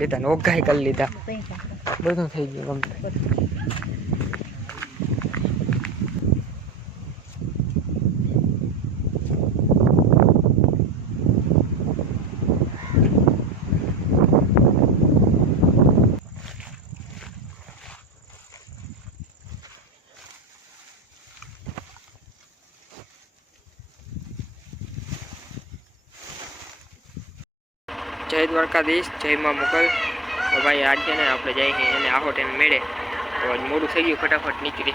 લીધા ને ઓગાઈ કરી લીધા. બધું થઈ ગયું કમ્પ્લીટ જય દ્વારકાધીશ જય માં મોકલ તો ભાઈ આજે ને આપણે જઈએ એને આહોટ એને મેળે. તો મોડું થઈ ગયું ફટાફટ નીકળી.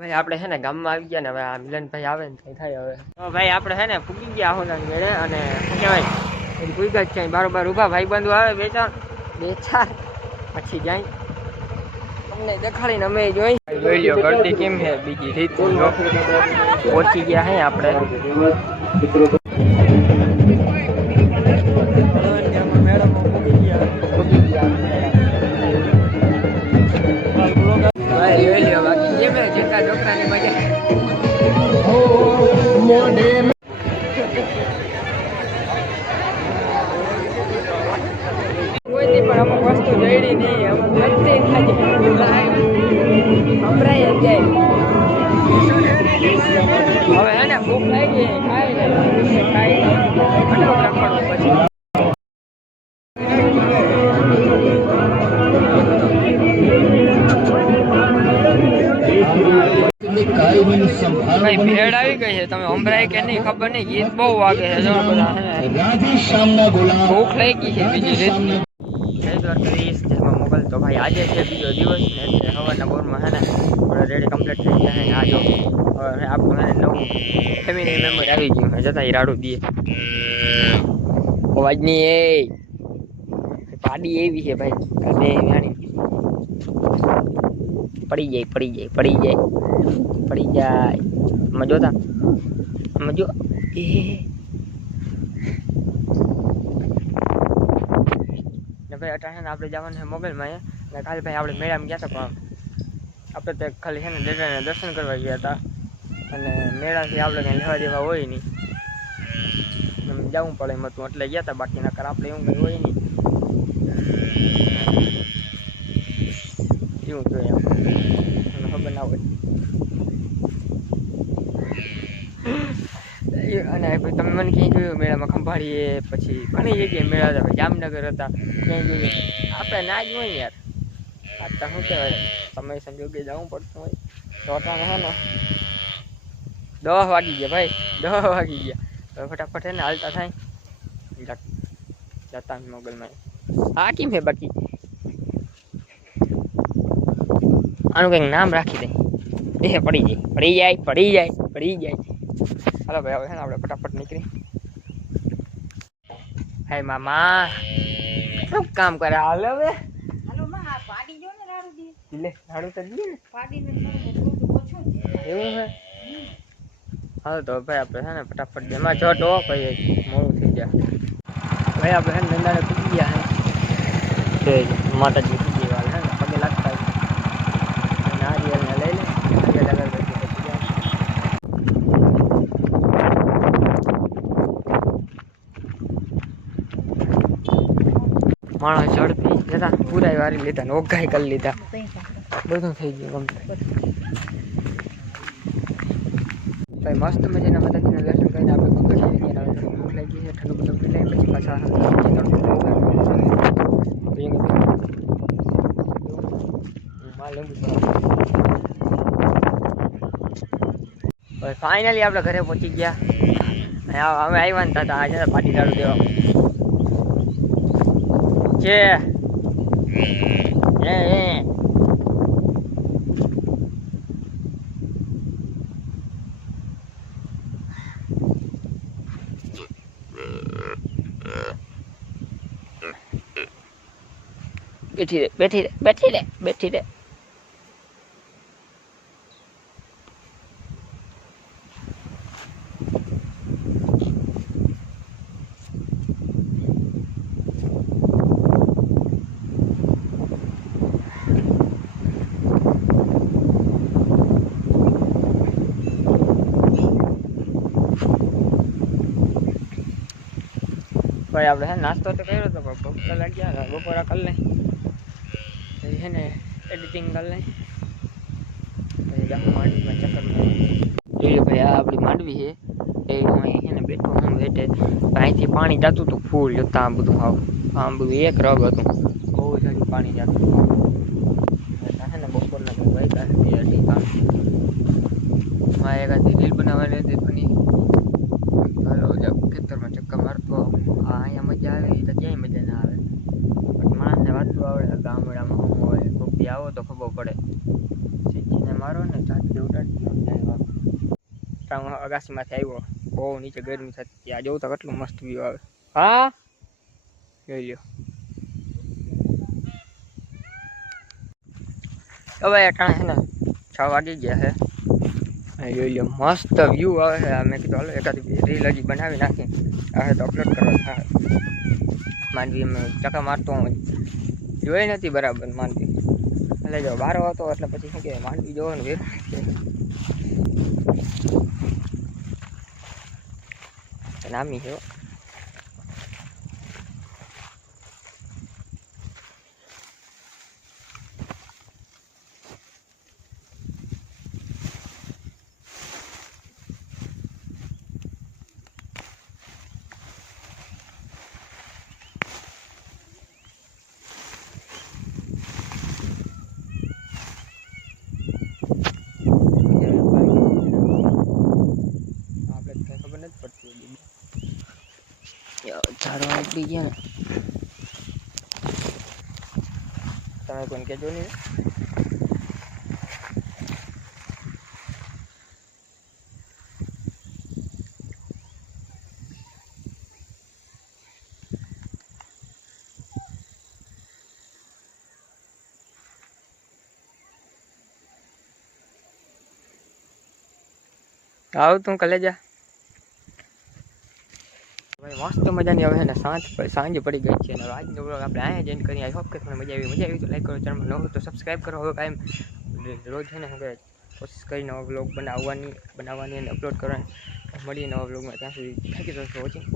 ભાઈ આપણે છે ને ગામમાં આવી ગયા ને હવે આ મિલનભાઈ આવે ને કંઈ થાય હવે. તો ભાઈ આપણે છે ને ફૂગી ગયા આહોટ મેળે અને શું કહેવાય ફૂગા જ છે બારોબાર ઊભા ભાઈ બંધુ આવે બે ચાર બે ચાર પછી જાય. અમને દેખાડીને અમે જોઈ. લો ગળતી કેમ છે? બીજી રીત પહોંચી ગયા હે આપણે. કોઈથી પણ અમુક વસ્તુ જડી નહીં અમુક વ્યક્તિ ખાલી ભાઈ ભેડ આવી ગઈ છે. તમે સંભળાય કે નહીં ખબર નહીં ગીત બહુ વાગે છે જો બધા. ભૂખ લાગી છે બીજી મોબાઈલ તો ભાઈ આજે છે બીજો દિવસ ને એટલે હવાના બોરમાં હે ને રેડી કમ્પ્લીટ થઈ ગયા છે આજો હવે આપણું ને નવું ફેમિલી મેમ્બર આવી ગયું છે જતા રાડું દઈએ અવાજની એ પાડી એવી છે ભાઈ કાલે પડી જાય પડી જાય પડી જાય. પડી જાય. આમાં જોતા? આમાં જો. એ. ને ભાઈ, અટાણે આપણે જવાનું છે મોબાઈલમાં ને કાલે ભાઈ આપણે મેળામાં ગયા હતા, પણ આપણે તો ખાલી છે ને દાદાને દર્શન કરવા ગયા હતા. અને મેળાથી આપણે કંઈ લેવા દેવા હોય નહીં. એમ જવું પડે એમ હતું, એટલે ગયા હતા, બાકી નકર આપણે એવું કંઈ હોય નહીં. એવું જોઈએ એમ. ખબર ના હોય. અને તમે મને ક્યાંય જોયું મેળામાં ખંભાળીએ, પછી ઘણી જગ્યાએ મેળા હતા જામનગર હતા આપણે ના હોય યાર. આ તો શું કહેવાય? સમય સંજોગે જવું પડતું હોય. તો અટાણે હે ને. દસ વાગી ગયા ભાઈ દસ વાગી ગયા. હવે ફટાફટ હે ને હાલતા થાય. જતા મોગલમાં હા, કેમ છે બાકી? આનું કંઈક નામ રાખી દે. એ પડી જાય. પડી જાય પડી જાય પડી જાય. હાલો ભાઈ હવે છે ને આપણે ફટાફટ નીકળી. હાય મામા. શું કામ કરે? હાલ હવે? હાલો માં આ પાડી જો ને રાડું દી. લે તો દઈએ ને. એવું છે? હાલો ભાઈ આપણે છે ને ફટાફટ એમાં જો કહીએ મોડું થઈ જાય. ભાઈ આપણે છે ને નંદાને પૂછી ગયા છે. માતાજી. પગે લાગતા હોય. અને નારિયેળને લઈ લે નારિયેળ અગરબત્તી પછી જાય માણસ ઝડપી જતા પૂરા વારી લીધા ને ઓગાઈ કરી લીધા. બધું થઈ ગયું કમ્પ્લીટ ભાઈ, મસ્ત મજાના માતાજીના દર્શન કરીને આપણે પગથિયે ગયા. ભૂખ લાગી છે, ઠંડુ બધું પી લઈએ, પછી પાછા ફાઇનલી આપણે ઘરે પહોંચી ગયા. અમે આવ્યા ને હતા આજે પાટી દારૂ દેવા. છે એ એ બેઠી રે બેઠી રે બેઠી રે ભાઈ આપણે હે નાસ્તો તો કર્યો હતો પણ ભૂખ તો લાગ્યા હતા બપોરા કરી લઈ. છે ને એડિટિંગ કરી લઈ. પછી માંડવીમાં ચક્કર આપણી માંડવી છે. એ હું બેઠો હું અહીંથી પાણી જતું હતું, ફૂલ, જોતા આમ બધું આવ આમ બધું એક રગ હતું. બહુ સારું પાણી જતું છે ને બપોરના ભાઈ છે અઢી કામ. મારે રીલ બનાવવાની હતી, પણ હાલો ખેતરમાં ચક્કર મારતો. આ અહીંયા મજા આવે એ તો ક્યાંય મજા ના આવે. માણસને વાતું આવડે ગામડામાં હોય આવો તો ખબર પડે. સીધીને મારો ને ચાટકી ઉડાડી દો જાય અગાસીમાંથી આવ્યો, બહુ નીચે ગરમી થતી ત્યાં જોઉં તો કેટલું મસ્ત વ્યૂ આવે. હા? જોઈ લ્યો. હવે અટાણે છે ને છ વાગી ગયા છે. જોઈ લો. મસ્ત વ્યૂ આવે છે. મેં કીધું, હાલો, એકાદ રીલ હજી બનાવી નાખી હવે તો અપલોડ કરવા. માંડવી અમે ચકા મારતો હું જોઈ નથી બરાબર માંડવી. એટલે જો બારો હતો એટલે પછી શું કે માંડવી જોવાનું વેર નામી છે હો. આપણે તો કઈ ખબર નથી પડતી યાર નીકળી ગયા ને તમે કોઈને કહેજો નહીં આવ તું કલે જા ભાઈ મસ્ત મજાની હવે ને સાંજ સાંજ પડી ગઈ છે અને આજનો બ્લોગ આપણે અહીંયા જ end કરીએ. આઈ હોપ કે તમને મજા આવી. મજા આવી તો લાઈક કરો ચેનલ ન તો સબસ્ક્રાઈબ કરો. હવે કાયમ રોજ છે ને હવે કોશિશ કરી નવા બ્લોગ બનાવવાની બનાવવાની અને અપલોડ કરવાની. મળીએ નવા બ્લોગમાં ત્યાં સુધી થેન્ક યુ ફોર વોચિંગ